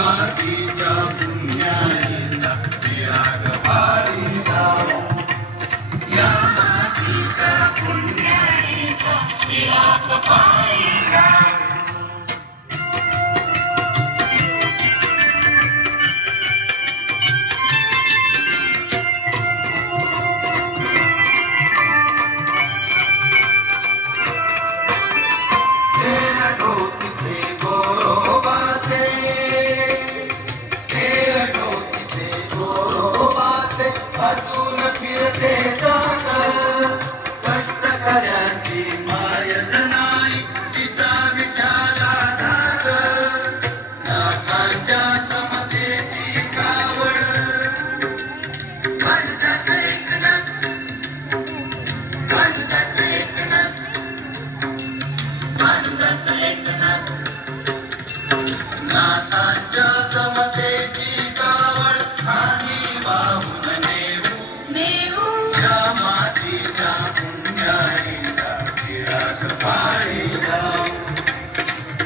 मातीच्या पुण्याईचा चिराग पारी जाऊ, या मातीच्या पुण्याईचा चिराग पारी जाऊ. अजून फिरते जात कष्टकऱ्यांची माय जनाई तिचा विठाला धाक, लाखांच्या समतेची कावड म्हणतस ऐकणं, म्हणतस ऐकणं, म्हणतस ऐकणं. लाखांच्या समतेची कावड आणि वाहून मातीच्या पुण्याईचा चिराग पारी जाऊ,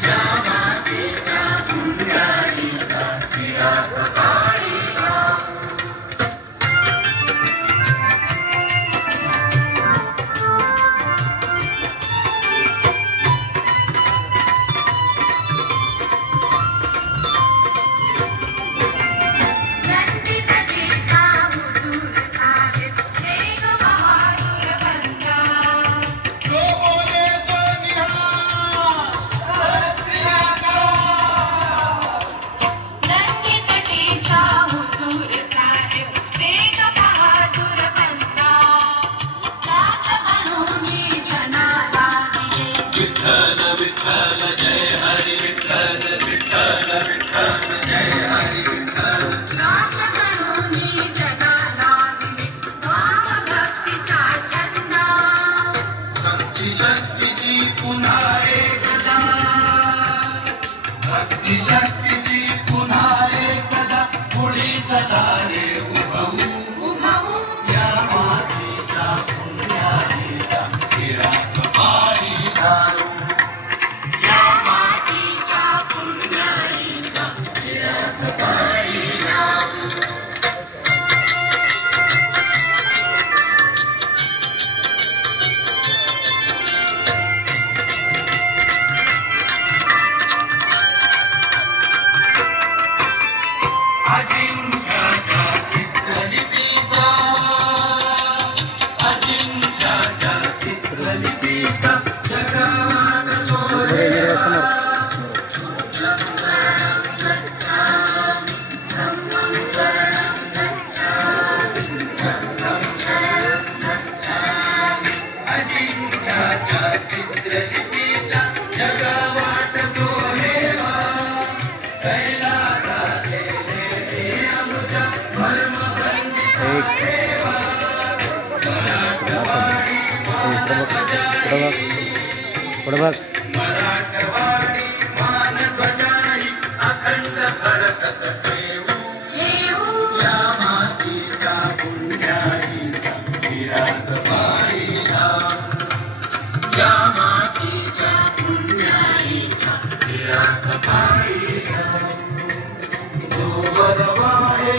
या मातीच्या पुण्याईचा चिराग पारी जाऊ. शक्तीची पुन्हा एकदा, भक्ती शक्तीची पुन्हा एकदा पुढील दारे उभवू, या मातीच्या पुण्याईचा चिराग पारी जाऊ, या मातीच्या पुण्याईचा चिराग पारी जाऊ. मराठवाडी मान बजाई अखंड फडकत ठेवू, या मातीच्या पुण्याईचा चिराग पारी जाऊ, या मातीच्या पुण्याईचा चिराग पारी जाऊ. जो बलवाहे